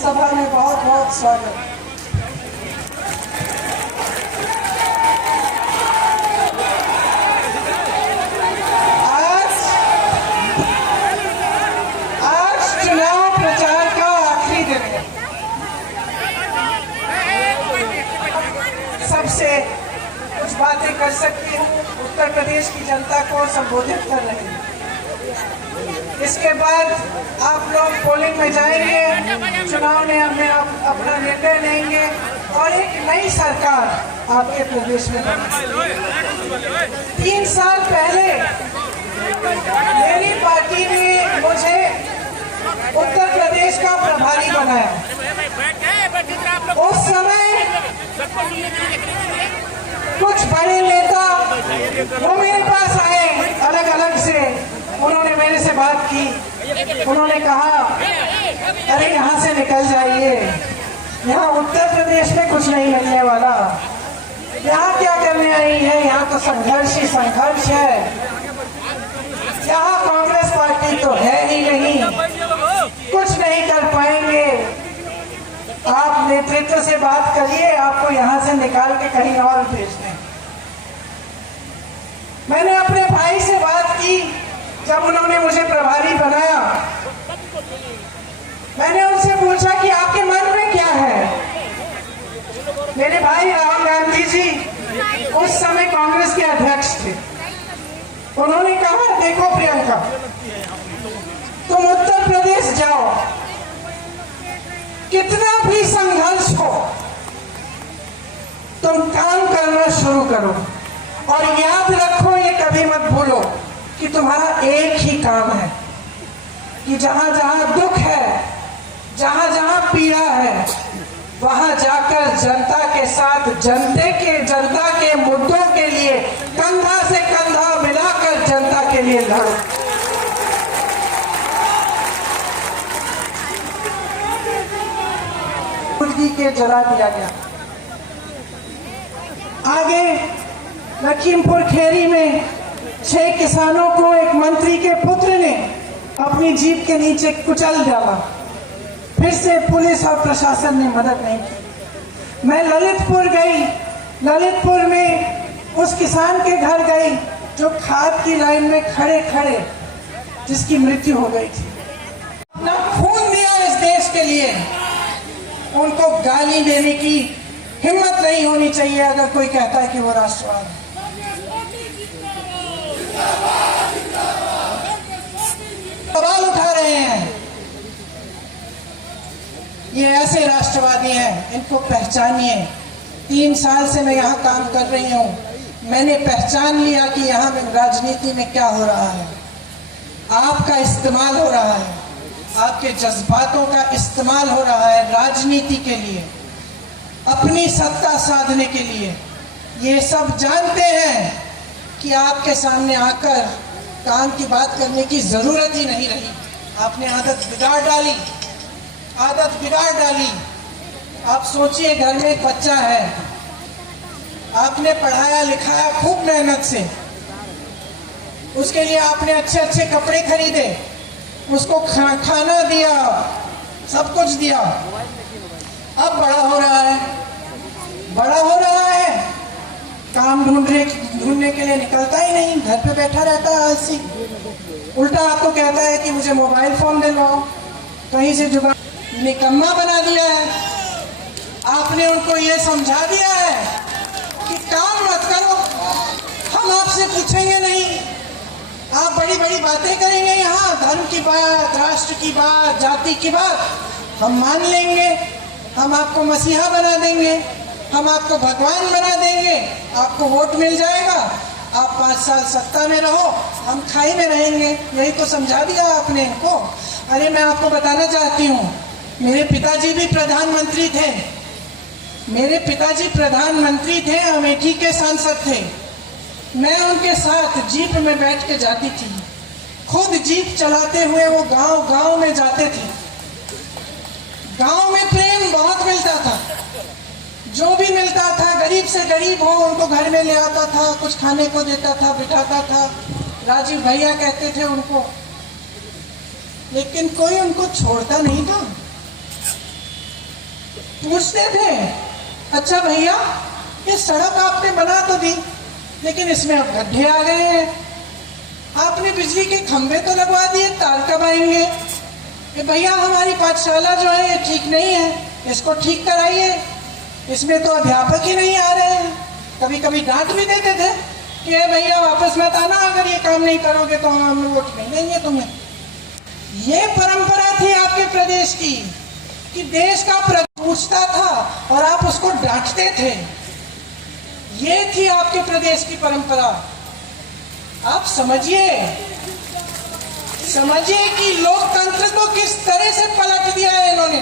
सभा में बहुत बहुत स्वागत। आज चुनाव प्रचार का आखिरी दिन है। सबसे कुछ बातें कर सकती हूँ, उत्तर प्रदेश की जनता को संबोधित कर रही हूँ। इसके बाद आप लोग पोलिंग में जाएंगे, चुनाव में अपना निर्णय लेंगे और एक नई सरकार आपके प्रदेश में बनेगी। 3 साल पहले मेरी पार्टी ने मुझे उत्तर प्रदेश का प्रभारी बनाया। उस समय कुछ बड़े नेता वो मेरे पास आए, अलग अलग से उन्होंने मेरे से बात की। उन्होंने कहा, अरे यहाँ से निकल जाइए, यहाँ उत्तर प्रदेश में कुछ नहीं मिलने वाला, यहाँ क्या करने आई है, यहाँ तो संघर्ष ही संघर्ष है, यहाँ कांग्रेस पार्टी तो है ही नहीं, कुछ नहीं कर पाएंगे, आप नेतृत्व से बात करिए, आपको यहाँ से निकाल के कहीं और भेज दें। मैंने अपने भाई से बात की। जब उन्होंने मुझे प्रभारी बनाया, मैंने उनसे पूछा कि आपके मन में क्या है। मेरे भाई राहुल गांधी जी उस समय कांग्रेस के अध्यक्ष थे। उन्होंने कहा, देखो प्रियंका, तुम उत्तर प्रदेश जाओ, कितना भी संघर्ष हो, तुम काम करना शुरू करो और याद रखो, ये कभी मत भूलो कि तुम्हारा एक ही काम है कि जहां जहां दुख है, जहां जहां पीड़ा है, वहां जाकर जनता के साथ जनता के मुद्दों के लिए कंधा से कंधा मिलाकर जनता के लिए लड़ो। मुर्गी के जला दिया गया। आगे लखीमपुर खेरी में 6 किसानों को एक मंत्री के पुत्र ने अपनी जीप के नीचे कुचल डाला। फिर से पुलिस और प्रशासन ने मदद नहीं की। मैं ललितपुर गई। ललितपुर में उस किसान के घर गई जो खाद की लाइन में खड़े खड़े जिसकी मृत्यु हो गई थी। अपना खून दिया इस देश के लिए। उनको गाली देने की हिम्मत नहीं होनी चाहिए अगर कोई कहता है कि वो राष्ट्रवाद है। सवाल उठा रहे हैं, ये ऐसे राष्ट्रवादी हैं, इनको पहचानिए। 3 साल से मैं यहाँ काम कर रही हूँ, मैंने पहचान लिया कि यहाँ में राजनीति में क्या हो रहा है। आपका इस्तेमाल हो रहा है, आपके जज्बातों का इस्तेमाल हो रहा है राजनीति के लिए, अपनी सत्ता साधने के लिए। ये सब जानते हैं कि आपके सामने आकर काम की बात करने की जरूरत ही नहीं रही। आपने आदत बिगाड़ डाली, आदत बिगाड़ डाली। आप सोचिए, घर में एक बच्चा है, आपने पढ़ाया लिखाया खूब मेहनत से, उसके लिए आपने अच्छे अच्छे कपड़े खरीदे, उसको खाना दिया, सब कुछ दिया। अब बड़ा हो रहा है, बड़ा हो रहा है, काम ढूंढने के लिए निकलता ही नहीं, घर पे बैठा रहता है आलसी। उल्टा आपको कहता है कि मुझे मोबाइल फोन दिलवाओ, कहीं से जुगाड़। निकम्मा बना दिया है। आपने उनको ये समझा दिया है कि काम मत करो, हम आपसे पूछेंगे नहीं, आप बड़ी बड़ी बातें करेंगे यहाँ, धर्म की बात, राष्ट्र की बात, जाति की बात हम मान लेंगे, हम आपको मसीहा बना देंगे, हम आपको भगवान बना देंगे, आपको वोट मिल जाएगा, आप 5 साल सत्ता में रहो, हम खाई में रहेंगे। यही तो समझा दिया आपने इनको। अरे मैं आपको बताना चाहती हूँ, मेरे पिताजी भी प्रधानमंत्री थे, मेरे पिताजी प्रधानमंत्री थे, अमेठी के सांसद थे। मैं उनके साथ जीप में बैठ के जाती थी, खुद जीप चलाते हुए वो गांव गांव में जाते थे। गांव में प्रेम बहुत मिलता था, जो भी मिलता था, गरीब से गरीब हो उनको घर में ले आता था, कुछ खाने को देता था, बिठाता था। राजीव भैया कहते थे उनको, लेकिन कोई उनको छोड़ता नहीं था। पूछते थे, अच्छा भैया ये सड़क आपने बना तो दी, लेकिन इसमें अब गड्ढे आ गए हैं, आपने बिजली के खंभे तो लगवा दिए, तार कब आएंगे? कि भैया हमारी पाठशाला जो है ये ठीक नहीं है, इसको ठीक कराइए, इसमें तो अध्यापक ही नहीं आ रहे हैं। कभी कभी डांट भी देते थे कि भैया वापस मत आना, अगर ये काम नहीं करोगे तो हम वोट नहीं देंगे तुम्हें। ये परंपरा थी आपके प्रदेश की कि देश का पूछता था और आप उसको डांटते थे। ये थी आपके प्रदेश की परंपरा। आप समझिए कि लोकतंत्र को किस तरह से पलट दिया है इन्होंने,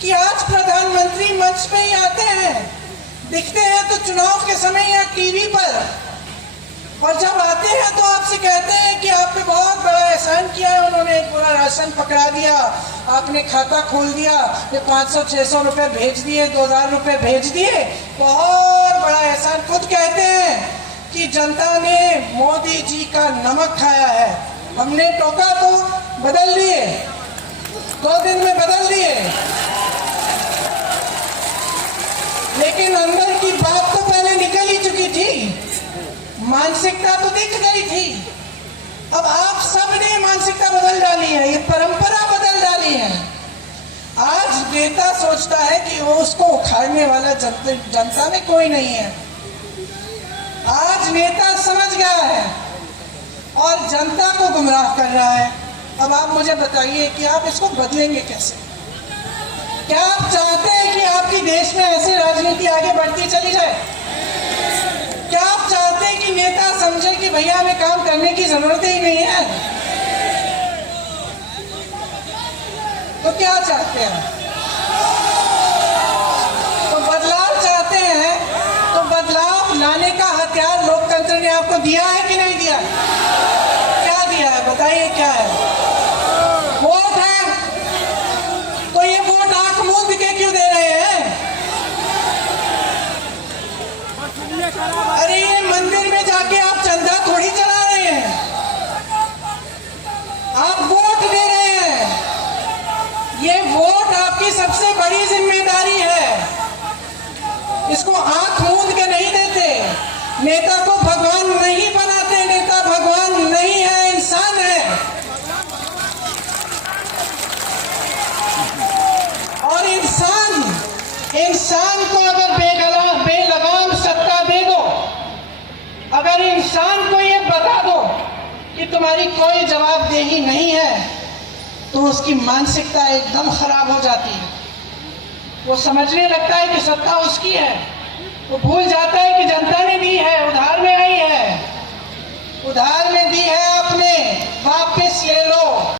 कि आज प्रधानमंत्री मंच पे ही आते हैं, दिखते हैं तो चुनाव के समय या टीवी पर, और जब आते हैं तो आपसे कहते हैं कि आपने बहुत बड़ा एहसान किया है, उन्होंने एक पूरा राशन पकड़ा दिया, आपने खाता खोल दिया, ये 500-600 रुपए भेज दिए, 2000 रुपए भेज दिए, बहुत बड़ा एहसान। खुद कहते हैं कि जनता ने मोदी जी का नमक खाया है, हमने टोका तो बदल लिए, 2 दिन में बदल लिए, लेकिन अंदर की बात तो पहले निकल ही चुकी थी, मानसिकता तो दिख गई थी। अब आप सब ने मानसिकता बदल डाली है, ये परंपरा बदल डाली है। आज नेता सोचता है कि वो उसको उखाड़ने वाला जनता में कोई नहीं है। आज नेता समझ गया है और जनता को गुमराह कर रहा है। अब आप मुझे बताइए कि आप इसको बदलेंगे कैसे? क्या आप चाहते हैं कि आपकी देश में ऐसी राजनीति आगे बढ़ती चली जाए? क्या आप चाहते हैं कि नेता समझे कि भैया हमें काम करने की जरूरत ही नहीं है? तो क्या चाहते हैं? तो बदलाव चाहते हैं, तो बदलाव लाने का हथियार लोकतंत्र ने आपको दिया है कि नहीं दिया? क्या दिया है बताइए, क्या है? वोट है। तो ये वोट आंख मूंद के क्यों दे रहे हैं? अरे ये मंदिर में जाके आप चंदा थोड़ी चला रहे हैं, आप वोट दे रहे हैं। ये वोट आपकी सबसे बड़ी जिम्मेदारी है, इसको आंख मूंद के नहीं देते। नेता को भगवान नहीं बनाते, नेता भगवान नहीं है, इंसान है। और इंसान को अगर बेलगाम सत्ता दे दो, अगर इंसान को ये बता दो कि तुम्हारी कोई जवाबदेही नहीं है, तो उसकी मानसिकता एकदम खराब हो जाती है। वो समझने लगता है कि सत्ता उसकी है, वो भूल जाता है कि जनता ने दी है, उधार में आई है, उधार में दी है,